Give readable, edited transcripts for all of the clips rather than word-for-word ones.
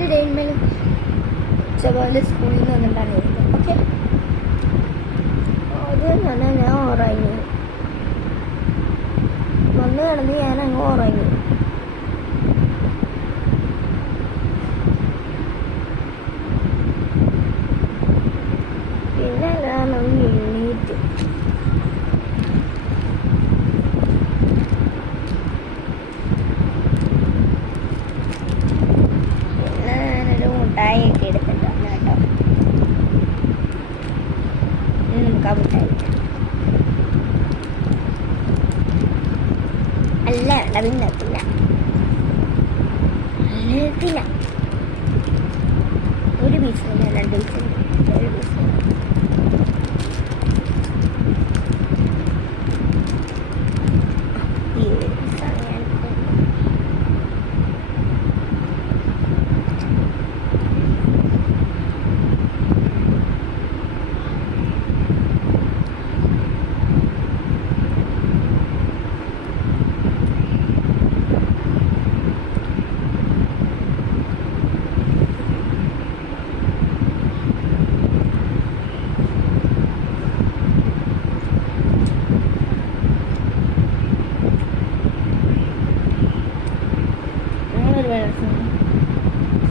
First day ഇൻമേൽ ഉച്ചപോലെ സ്കൂളിൽ നിന്ന് വന്നിട്ടാണ് വരുന്നത്. ഓക്കെ, അത് ഞാൻ ഉറങ്ങി വന്ന് കിടന്ന് ഞാൻ അങ്ങ് ഉറങ്ങി. പിന്നെ ഞാൻ എണീറ്റ് പിന്നെ ഞാനൊരു മുട്ടായിയൊക്കെ എടുത്തിട്ട് വന്നു കേട്ടോ. നമുക്ക് ആ മുട്ടായി അല്ല അതിനകത്തില്ല ഒരു പീസില്ല, 2 പീസില്ല, 7 പീസില്ല. ഈ ഒരു പീസാണ് ഞാൻ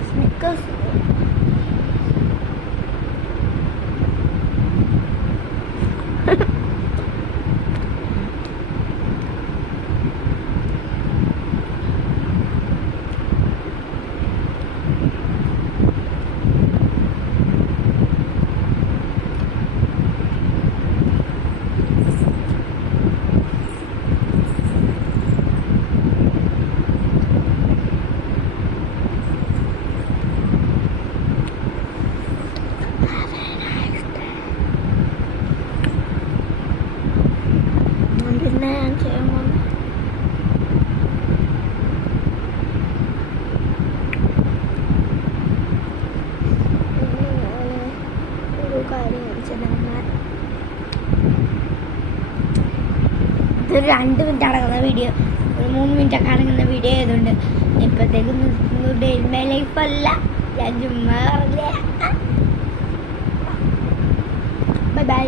Snickers. പിന്നെ ഞാൻ ചെയ്യുമ്പോൾ ഒരു കാര്യം ഇതൊരു 2 മിനിറ്റ് അടങ്ങുന്ന വീഡിയോ, ഒരു 3 മിനിറ്റ് ഒക്കെ അടങ്ങുന്ന വീഡിയോ ആയതുകൊണ്ട് ഇപ്പോഴത്തേക്കും ഡേ ഇൻ മൈ ലൈഫ് അല്ല, ഞാൻ ചുമ്മാ പറഞ്ഞ. Bye bye.